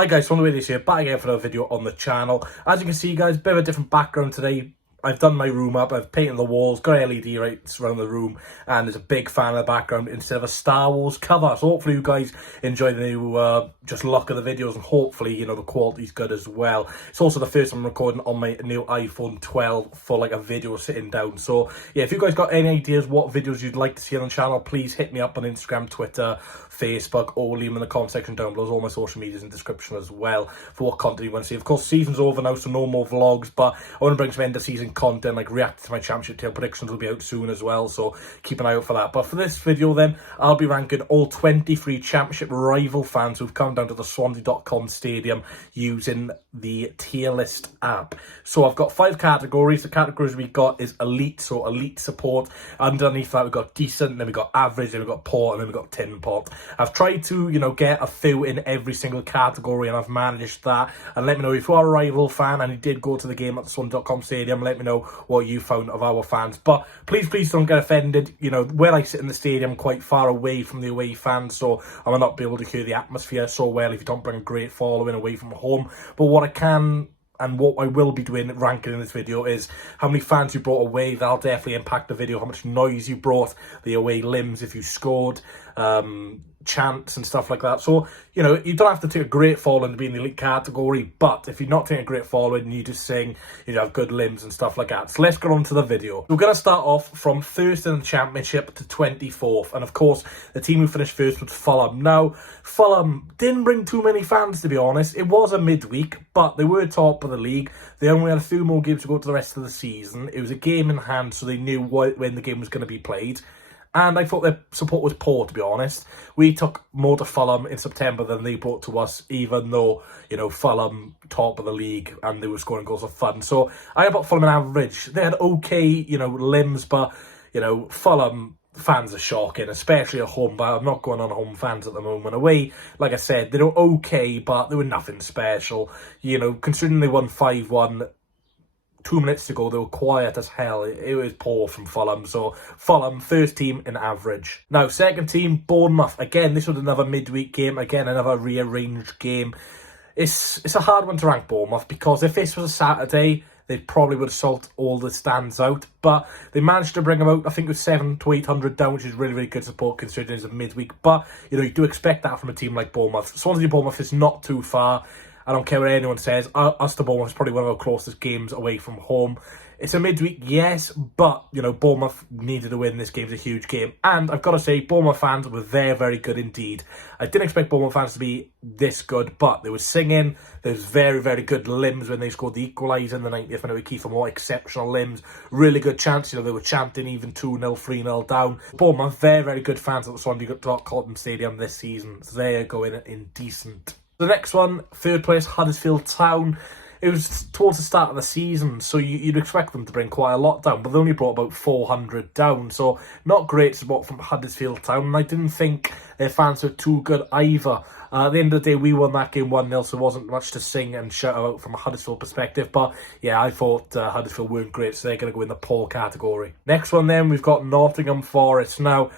Hi guys, Swans here, back again for another video on the channel. As you can see guys, bit of a different background today. I've done my room up, I've painted the walls, got LED lights around the room, and there's a big fan in the background instead of a Star Wars cover. So hopefully you guys enjoy the new just look of the videos, and hopefully, you know, the quality's good as well. It's also the first time I'm recording on my new iPhone 12 for like a video sitting down. So yeah, if you guys got any ideas what videos you'd like to see on the channel, please hit me up on Instagram, Twitter, Facebook, or leave them in the comment section down below. There's all my social medias in the description as well for what content you want to see. Of course, season's over now, so no more vlogs, but I want to bring some end of season content, like react to my championship table predictions will be out soon as well, so keep an eye out for that. But for this video then, I'll be ranking all 23 championship rival fans who've come down to the Swansea.com stadium using the tier list app. So I've got 5 categories. The categories we got is elite, so elite support. Underneath that we've got decent, then we've got average, then we've got poor, and then we've got tin pot. I've tried to, you know, get a few in every single category, and I've managed that. And let me know if you are a rival fan and you did go to the game at the Swansea.com stadium, let me know what you found of our fans. But please don't get offended. You know, where I sit in the stadium, quite far away from the away fans, so I will not be able to hear the atmosphere so well if you don't bring a great following away from home. But what I can and what I will be doing ranking in this video is how many fans you brought away. That'll definitely impact the video. How much noise you brought, the away limbs if you scored, chants and stuff like that. So, you know, you don't have to take a great following to be in the elite category, but if you're not taking a great following and you just sing, you have good limbs and stuff like that. So let's get on to the video. We're going to start off from first in the championship to 24th, and of course the team who finished first was Fulham. Now Fulham didn't bring too many fans, to be honest. It was a midweek, but they were top of the league. They only had a few more games to go to the rest of the season. It was a game in hand, so they knew when the game was going to be played. And I thought their support was poor, to be honest. We took more to Fulham in September than they brought to us, even though, you know, Fulham top of the league and they were scoring goals of fun. So I got Fulham an average. They had okay, you know, limbs, but, you know, Fulham fans are shocking, especially at home. But I'm not going on home fans at the moment. Away, like I said, they were okay, but they were nothing special. You know, considering they won 5-1, 2 minutes to go, they were quiet as hell. It was poor from Fulham. So Fulham, first team in average. Now, second team, Bournemouth. Again, this was another midweek game. Again, another rearranged game. It's a hard one to rank Bournemouth, because if this was a Saturday, they probably would have sold all the stands out. But they managed to bring them out, I think it was 700 to 800 down, which is really, really good support considering it's a midweek. But, you know, you do expect that from a team like Bournemouth. Swansea Bournemouth is not too far. I don't care what anyone says. Us to Bournemouth is probably one of our closest games away from home. It's a midweek, yes, but, you know, Bournemouth needed to win. This game's a huge game. And I've got to say, Bournemouth fans were very, very good indeed. I didn't expect Bournemouth fans to be this good, but they were singing. There was very, very good limbs when they scored the equaliser in the 90th minute with Kiefer Moore. Exceptional limbs. Really good chance. You know, they were chanting even 2-0, 3-0 down. Bournemouth, very, very good fans at the Swansea.com stadium this season. So they're going in decent. The next one, third place, Huddersfield Town. It was towards the start of the season, so you'd expect them to bring quite a lot down, but they only brought about 400 down, so not great support from Huddersfield Town, and I didn't think their fans were too good either. At the end of the day, we won that game 1-0, so there wasn't much to sing and shout out from a Huddersfield perspective, but yeah, I thought Huddersfield weren't great, so they're going to go in the poor category. Next one then, we've got Nottingham Forests. Now,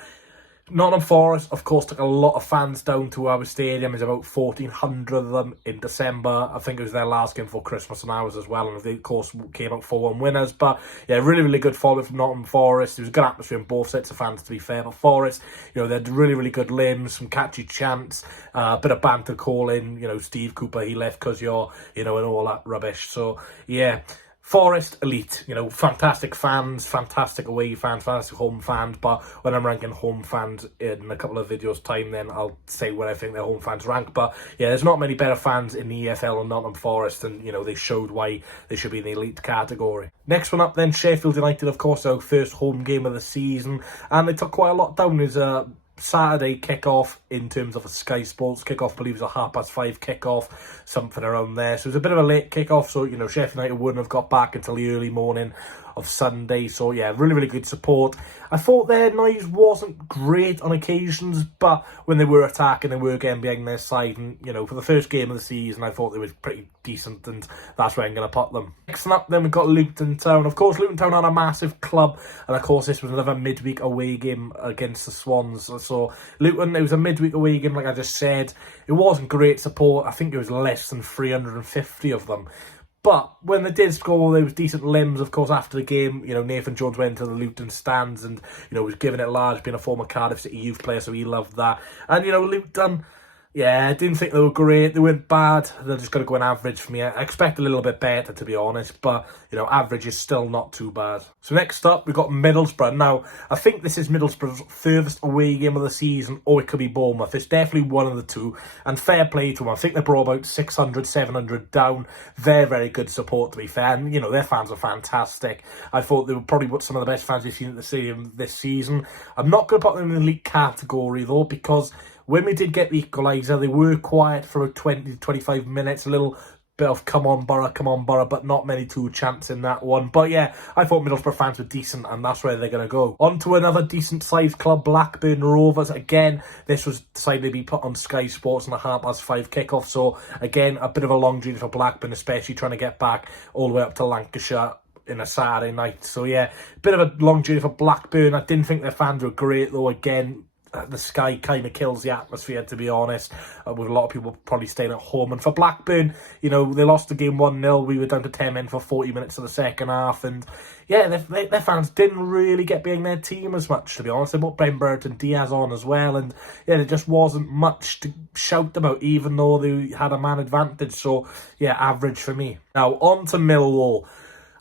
Nottingham Forest, of course, took a lot of fans down to our stadium. There's about 1,400 of them in December. I think it was their last game before Christmas and ours as well. And they, of course, came out 4-1 winners. But, yeah, really, really good following from Nottingham Forest. There was a good atmosphere in both sets of fans, to be fair. But Forest, you know, they had really, really good limbs, some catchy chants, a bit of banter calling. You know, Steve Cooper, he left because you're, you know, and all that rubbish. So, yeah. Forest, elite, you know, fantastic fans, fantastic away fans, fantastic home fans, but when I'm ranking home fans in a couple of videos time, then I'll say where I think their home fans rank. But yeah, there's not many better fans in the EFL than Nottingham Forest, and, you know, they showed why they should be in the elite category. Next one up then, Sheffield United, of course, our first home game of the season, and they took quite a lot down. There's a Saturday kickoff in terms of a Sky Sports kickoff. I believe it was a 5:30 kickoff, something around there. So it was a bit of a late kickoff. So, you know, Sheffield United wouldn't have got back until the early morning of Sunday. So yeah, really, really good support. I thought their noise wasn't great on occasions, but when they were attacking, they were getting behind their side. And, you know, for the first game of the season, I thought they were pretty decent, and that's where I'm going to put them. Next up, then we've got Linton Town. Of course, Linton Town are a massive club, and of course, this was another midweek away game against the Swans. So, Luton, it was a midweek away game, like I just said. It wasn't great support. I think it was less than 350 of them. But when they did score, there was decent limbs. Of course, after the game, you know, Nathan Jones went to the Luton stands and, you know, was giving it large, being a former Cardiff City youth player, so he loved that. And, you know, Luton, yeah, I didn't think they were great. They weren't bad. They're just going to go an average for me. I expect a little bit better, to be honest. But, you know, average is still not too bad. So next up, we've got Middlesbrough. Now, I think this is Middlesbrough's furthest away game of the season, or it could be Bournemouth. It's definitely one of the two. And fair play to them. I think they brought about 600, 700 down. Very, very good support, to be fair. And, you know, their fans are fantastic. I thought they were probably some of the best fans we've seen at the stadium this season. I'm not going to put them in the elite category, though, because when we did get the equaliser, they were quiet for about 20 to 25 minutes. A little bit of come on Borough, but not many two chants in that one. But yeah, I thought Middlesbrough fans were decent, and that's where they're going to go. On to another decent-sized club, Blackburn Rovers. Again, this was decided to be put on Sky Sports on a 5:30 kickoff. So again, a bit of a long journey for Blackburn, especially trying to get back all the way up to Lancashire in a Saturday night. So yeah, a bit of a long journey for Blackburn. I didn't think their fans were great, though. Again, the Sky kind of kills the atmosphere, to be honest, with a lot of people probably staying at home. And for Blackburn, you know, they lost the game 1-0. We were down to 10 men for 40 minutes of the second half. And yeah, their fans didn't really get behind their team as much, to be honest. They put Ben Burton Diaz on as well. And yeah, there just wasn't much to shout about, even though they had a man advantage. So yeah, average for me. Now, on to Millwall.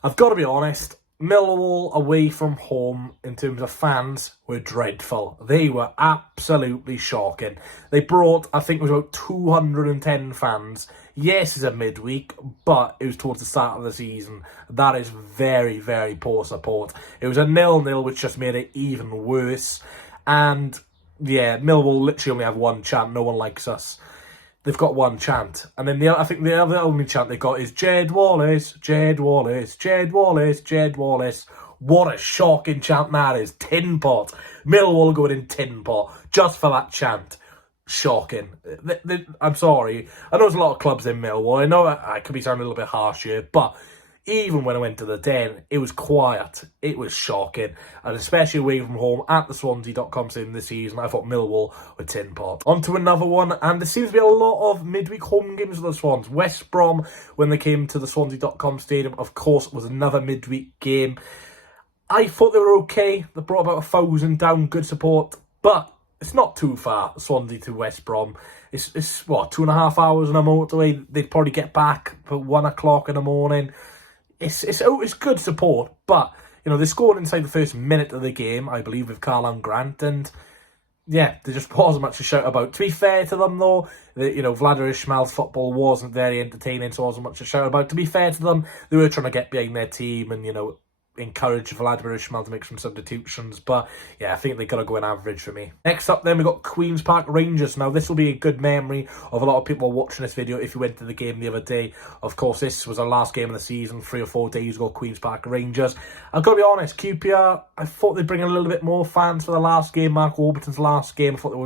I've got to be honest, Millwall away from home in terms of fans were dreadful. They were absolutely shocking. They brought, I think it was about 210 fans. Yes, it's a midweek, but it was towards the start of the season. That is very, very poor support. It was a 0-0, which just made it even worse. And yeah, Millwall literally only have one chant, no one likes us. They've got one chant. And then I think the other only chant they got is Jed Wallace, Jed Wallace, Jed Wallace, Jed Wallace. What a shocking chant that is. Tin pot. Millwall going in tin pot just for that chant. Shocking. I'm sorry. I know there's a lot of clubs in Millwall. I know I could be sounding a little bit harsh here, but even when I went to the Den, it was quiet. It was shocking. And especially away from home at the Swansea.com stadium this season, I thought Millwall were tin pot. On to another one, and there seems to be a lot of midweek home games for the Swans. West Brom, when they came to the Swansea.com stadium, of course, was another midweek game. I thought they were okay. They brought about 1,000 down, good support, but it's not too far, Swansea to West Brom. It's what, 2.5 hours on a motorway? They'd probably get back at 1 o'clock in the morning. It's good support, but, you know, they scored inside the first minute of the game, I believe, with Carl Grant, and yeah, there just wasn't much to shout about. To be fair to them, though, you know, Vladimir Ismail's football wasn't very entertaining, so wasn't much to shout about. To be fair to them, they were trying to get behind their team and, you know, encourage Vladimir Ismail to make some substitutions, but yeah, I think they gotta go an average for me. Next up then, we got Queen's Park Rangers. Now this will be a good memory of a lot of people watching this video if you went to the game the other day. Of course, this was our last game of the season 3 or 4 days ago. Queen's Park Rangers, I've got to be honest, QPR, I thought they'd bring in a little bit more fans for the last game, Mark Warburton's last game. I thought they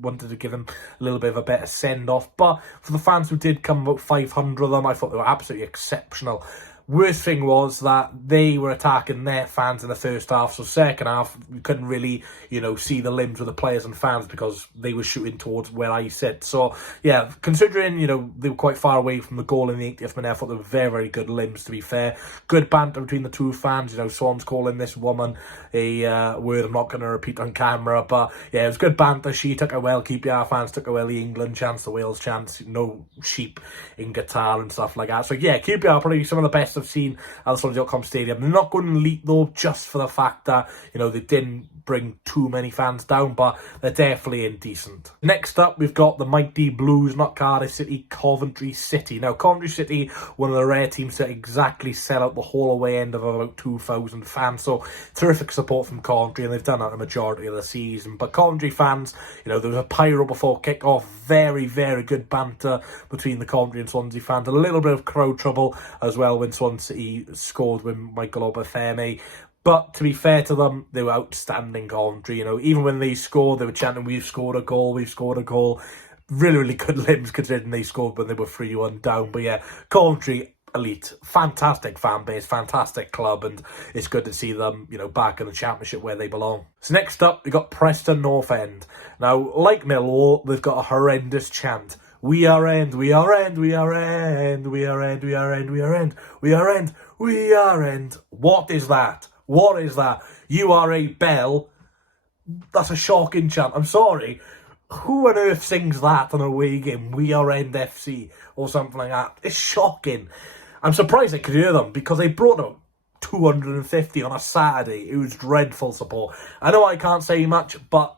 wanted to give him a little bit of a better send-off, but for the fans who did come, about 500 of them, I thought they were absolutely exceptional. Worst thing was that they were attacking their fans in the first half, so second half, we couldn't really, you know, see the limbs of the players and fans because they were shooting towards where I sit. So, yeah, considering, you know, they were quite far away from the goal in the 80th minute, I thought they were very, very good limbs, to be fair. Good banter between the two fans, you know, Swans calling this woman a word I'm not going to repeat on camera, but, yeah, it was good banter. She took it well, QPR fans took it well, the England chance, the Wales chance, no sheep in Qatar and stuff like that. So, yeah, QPR probably some of the best I've seen at the Swansea.com stadium. They're not going elite though, just for the fact that, you know, they didn't bring too many fans down, but they're definitely indecent. Next up, we've got the mighty Blues, not Cardiff City, Coventry City. Now, Coventry City, one of the rare teams to exactly sell out the whole away end of about 2,000 fans, so terrific support from Coventry, and they've done that the majority of the season. But Coventry fans, there was a pyro before kick-off, very, very good banter between the Coventry and Swansea fans, a little bit of crowd trouble as well when Swansea scored with Michael Obafemi. But to be fair to them, they were outstanding Coventry. Even when they scored, they were chanting, "We've scored a goal, we've scored a goal." Really, really good limbs considering they scored when they were 3-1 down. But yeah, Coventry, elite, fantastic fan base, fantastic club, and it's good to see them, back in the Championship where they belong. So next up, we got Preston North End. Now, like Millwall, they've got a horrendous chant. "We are End, we are End, we are End, we are End, we are End, we are End, we are End, we are End." What is that? What is that? You are a bell? That's a shocking chant. I'm sorry. Who on earth sings that on a away game? "We are End FC" or something like that. It's shocking. I'm surprised I could hear them because they brought up 250 on a Saturday. It was dreadful support. I know I can't say much, but,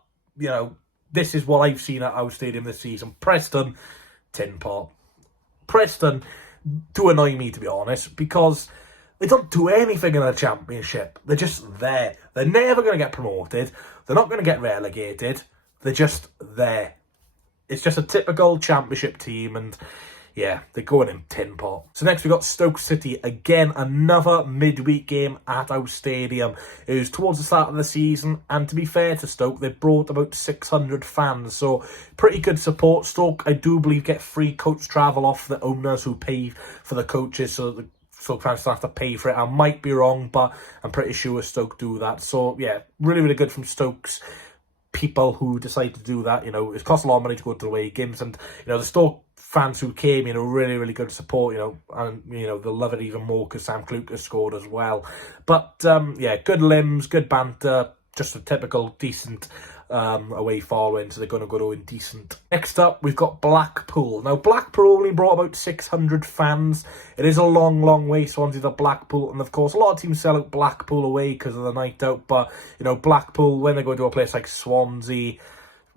this is what I've seen at our stadium this season. Preston, tin pot. Preston do annoy me, to be honest, because they don't do anything in the Championship. They're just there. They're never going to get promoted. They're not going to get relegated. They're just there. It's just a typical Championship team, and yeah, they're going in tin pot. So next we got Stoke City. Again, another midweek game at our stadium. It was towards the start of the season, and to be fair to Stoke, they brought about 600 fans, so pretty good support. Stoke, I do believe, get free coach travel off the owners who pay for the coaches, so the Stoke fans don't have to pay for it. I might be wrong, but I'm pretty sure Stoke do that. So yeah, really, really good from Stoke's people who decide to do that. It costs a lot of money to go to away games, and the Stoke fans who came, really, really good support, and they'll love it even more because Sam Kluka scored as well. But yeah, good limbs, good banter, just a typical decent away following, so they're going to go to indecent. Next up, we've got Blackpool. Now, Blackpool only brought about 600 fans. It is a long, long way, Swansea to Blackpool, and of course, a lot of teams sell out Blackpool away because of the night out, but, Blackpool, when they go to a place like Swansea,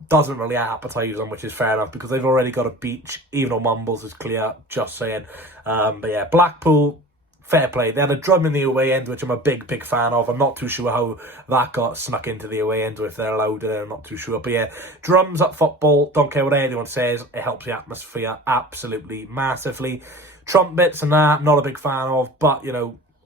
doesn't really appetise them, which is fair enough because they've already got a beach, even though Mumbles is clear, just saying. But yeah, Blackpool, fair play. They had a drum in the away end, which I'm a big, big fan of. I'm not too sure how that got snuck into the away end, or if they're allowed it, I'm not too sure. But yeah, drums at football, don't care what anyone says, it helps the atmosphere absolutely massively. Trumpets and that, not a big fan of, but,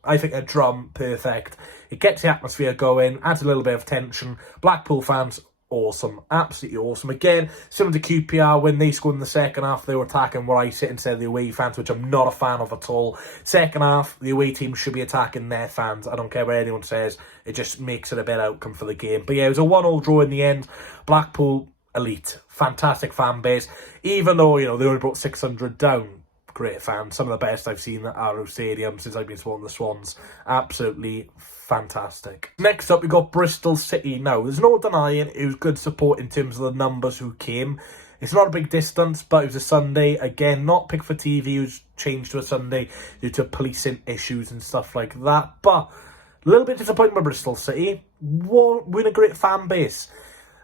I think a drum, perfect. It gets the atmosphere going, adds a little bit of tension. Blackpool fans, awesome, absolutely awesome. Again, similar to QPR, when they scored in the second half, they were attacking where I sit instead of the away fans, which I'm not a fan of at all. Second half, the away team should be attacking their fans. I don't care what anyone says, it just makes it a better outcome for the game. But yeah, it was a 1-1 draw in the end. Blackpool, elite, fantastic fan base, even though, they only brought 600 down. Great fans, some of the best I've seen at Arrow Stadium since I've been supporting the Swans. Absolutely fantastic. Next up, we got Bristol City. Now, there's no denying it was good support in terms of the numbers who came. It's not a big distance, but it was a Sunday. Again, not picked for TV. It was changed to a Sunday due to policing issues and stuff like that. But a little bit disappointed by Bristol City. We're in a great fan base.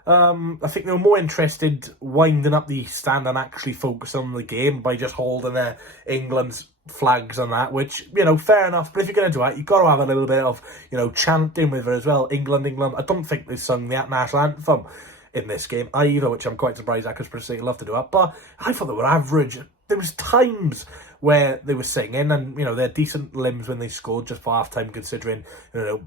I think they were more interested winding up the stand and actually focusing on the game by just holding their England's flags and that, which, fair enough. But if you're going to do that, you've got to have a little bit of, chanting with it as well. England, England. I don't think they sung the national anthem in this game either, which I'm quite surprised at because Bristol City love to do that. But I thought they were average. There was times where they were singing and, they're decent limbs when they scored just for half-time, considering,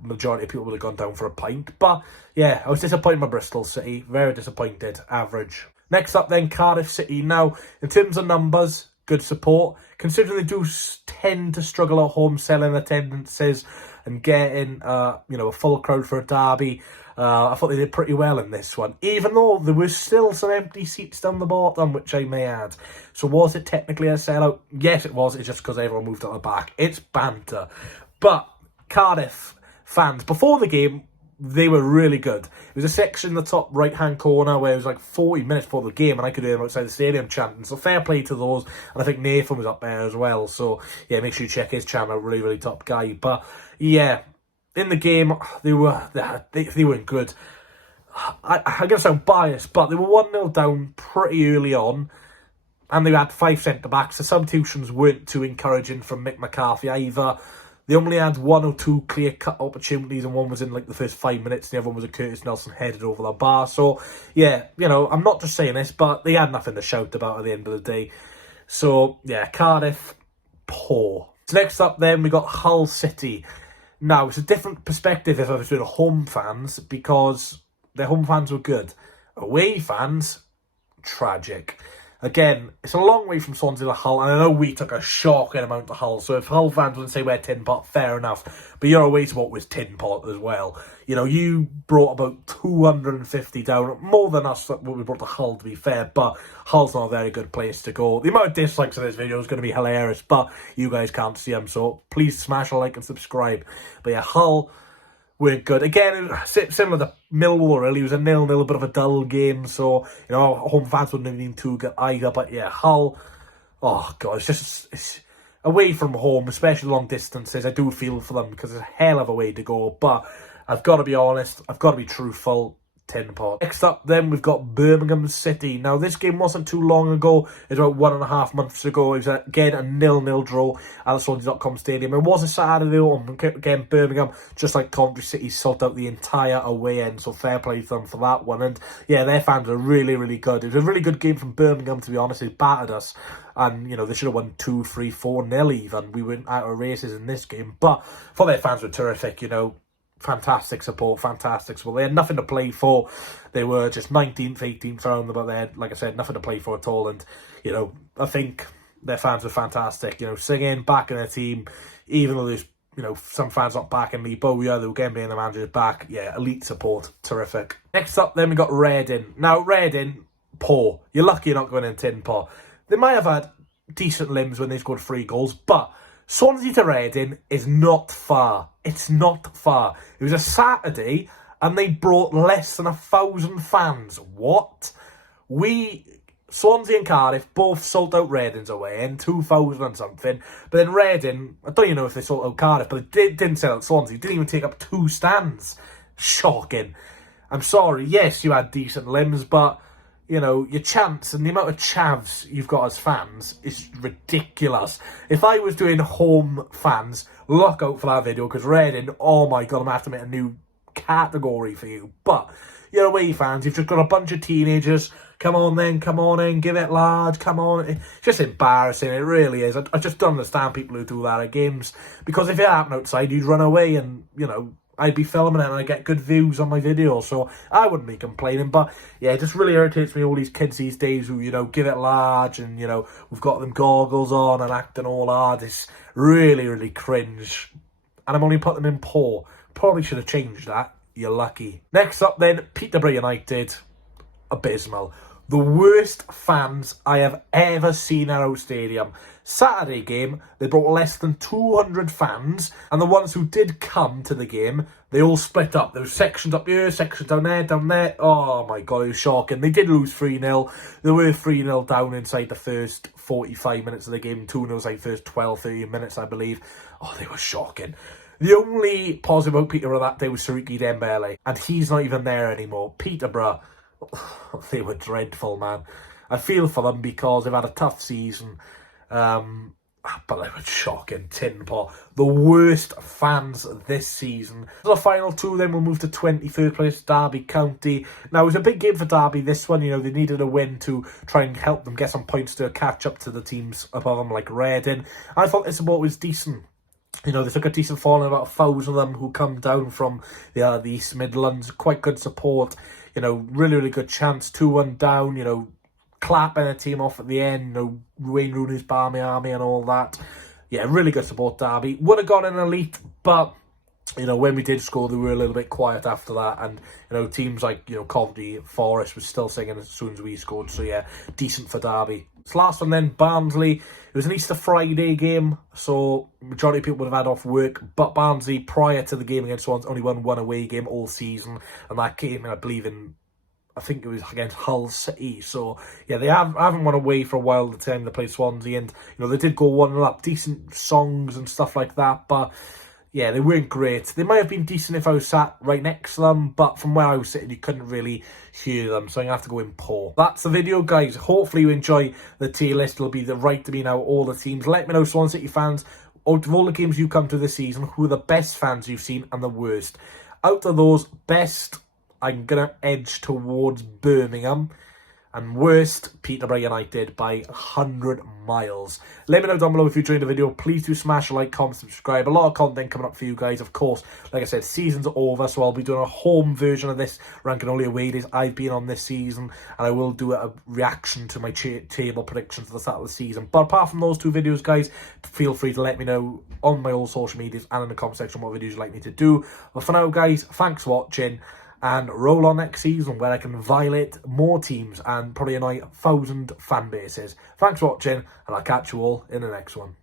majority of people would have gone down for a pint. But, yeah, I was disappointed by Bristol City. Very disappointed. Average. Next up then, Cardiff City. Now, in terms of numbers, good support. Considering they do tend to struggle at home selling attendances and getting, a full crowd for a derby, I thought they did pretty well in this one, even though there was still some empty seats down the bottom, which I may add. So was it technically a sellout? Yes, it was. It's just because everyone moved at the back. It's banter. But Cardiff fans, before the game, they were really good. There was a section in the top right-hand corner where it was like 40 minutes before the game and I could hear them outside the stadium chanting. So fair play to those. And I think Nathan was up there as well. So yeah, make sure you check his channel. Really, really top guy. But yeah, in the game, they weren't good. I'm going to sound biased, but they were 1-0 down pretty early on, and they had 5 centre-backs. The substitutions weren't too encouraging from Mick McCarthy either. They only had 1 or 2 clear-cut opportunities, and one was in like the first 5 minutes, and the other one was a Curtis Nelson headed over the bar. So, yeah, you know, I'm not just saying this, but they had nothing to shout about at the end of the day. So, yeah, Cardiff, poor. So next up then, we got Hull City. Now, it's a different perspective if I was doing home fans, because their home fans were good. Away fans, tragic. Again, it's a long way from Swansea to Hull, and I know we took a shocking amount to Hull, so if Hull fans wouldn't say we're tin pot, fair enough. But your away support was tin pot as well. You know, you brought about 250 down, more than us what we brought to Hull, to be fair, but Hull's not a very good place to go. The amount of dislikes in this video is going to be hilarious, but you guys can't see them, so please smash a like and subscribe. But yeah, Hull weren't good. Again, similar to Millwall, really. It was a 0-0, a bit of a dull game, so, you know, home fans wouldn't have been too good either. But yeah, Hull, oh God, it's away from home, especially long distances. I do feel for them because it's a hell of a way to go. But I've got to be honest, I've got to be truthful. Tin pot. Next up then, we've got Birmingham City. Now, this game wasn't too long ago. It was about 1.5 months ago. It was, again, a 0-0 draw at the Swansea.com Stadium. It was a Saturday, though. Again, Birmingham, just like Coventry City, sold out the entire away end, so fair play to them for that one. And, yeah, their fans are really, really good. It was a really good game from Birmingham, to be honest. They battered us. And, you know, they should have won 2, 3, 4-0 even. We went out of races in this game. But for their fans were terrific, you know. Fantastic support, fantastic support. They had nothing to play for. They were just 19th, 18th round, but they had, like I said, nothing to play for at all. And, you know, I think their fans were fantastic. You know, singing, backing their team, even though there's, you know, some fans not backing Lee Bowyer, they were getting the manager's back. Yeah, elite support, terrific. Next up, then we got Reading. Now, Reading, poor. You're lucky you're not going in tin pot. They might have had decent limbs when they scored 3 goals, but Swansea to Reading is not far. It's not far. It was a Saturday and they brought less than 1,000 fans. What? Swansea and Cardiff both sold out Reading's away in 2,000 and something. But then Reading, I don't even know if they sold out Cardiff, but they didn't sell out Swansea. Didn't even take up 2 stands. Shocking. I'm sorry. Yes, you had decent limbs, but you know, your chance and the amount of chavs you've got as fans is ridiculous. If I was doing home fans, look out for that video, because Reading, oh my God, I'm going to have to make a new category for you. But, you're away fans, you've just got a bunch of teenagers. Come on then, come on in, give it large, come on. It's just embarrassing, it really is. I just don't understand people who do that at games. Because if it happened outside, you'd run away and, you know, I'd be filming it and I'd get good views on my video, so I wouldn't be complaining. But yeah, it just really irritates me, all these kids these days who, you know, give it large and, you know, we've got them goggles on and acting all hard. It's really, really cringe. And I'm only putting them in poor. Probably should have changed that. You're lucky. Next up then, Peterborough United. Abysmal. The worst fans I have ever seen at our stadium. Saturday game, they brought less than 200 fans, and the ones who did come to the game, they all split up. There were sections up here, sections down there, down there. Oh my God, it was shocking. They did lose 3-0. They were 3-0 down inside the first 45 minutes of the game. 2-0 inside the first 12, 13 minutes, I believe. Oh, they were shocking. The only positive about Peterborough that day was Siriki Dembele, and he's not even there anymore. Peterborough, they were dreadful, man. I feel for them because they've had a tough season. But they were shocking. Tin pot. The worst fans this season. The final 2 then will move to 23rd place, Derby County. Now, it was a big game for Derby, this one. You know, they needed a win to try and help them get some points to catch up to the teams above them, like Reading. I thought this support was decent. You know, they took a decent fall in about 1,000 of them who come down from the East Midlands. Quite good support. You know, really, really good chance. 2-1 down, you know, clapping a team off at the end. You know, Wayne Rooney's Barmy Army and all that. Yeah, really good support, Derby. Would have gone in elite, but, you know, when we did score, they were a little bit quiet after that. And, you know, teams like, you know, Cardiff Forest was still singing as soon as we scored. So, yeah, decent for Derby. This last one then, Barnsley. It was an Easter Friday game, so majority of people would have had off work. But Barnsley, prior to the game against Swans, only won 1 away game all season. And that came in, I believe, I think it was against Hull City. So, yeah, they haven't won away for a while the time they played Swansea. And, you know, they did go 1-0 up. Decent songs and stuff like that. But, yeah, they weren't great. They might have been decent if I was sat right next to them, but from where I was sitting, you couldn't really hear them, so I'm going to have to go in poor. That's the video, guys. Hopefully you enjoy the tier list. It'll be the right to me now, all the teams. Let me know, Swan City fans, out of all the games you come to this season, who are the best fans you've seen and the worst. Out of those, best, I'm going to edge towards Birmingham. And worst, Peterborough United by 100 miles. Let me know down below if you enjoyed the video. Please do smash a like, comment, subscribe. A lot of content coming up for you guys. Of course, like I said, season's over, so I'll be doing a home version of this, ranking only away days I've been on this season. And I will do a reaction to my table predictions for the start of the season. But apart from those two videos, guys, feel free to let me know on my own social medias and in the comment section what videos you'd like me to do. But for now, guys, thanks for watching. And roll on next season where I can violate more teams and probably annoy 1,000 fan bases. Thanks for watching, and I'll catch you all in the next one.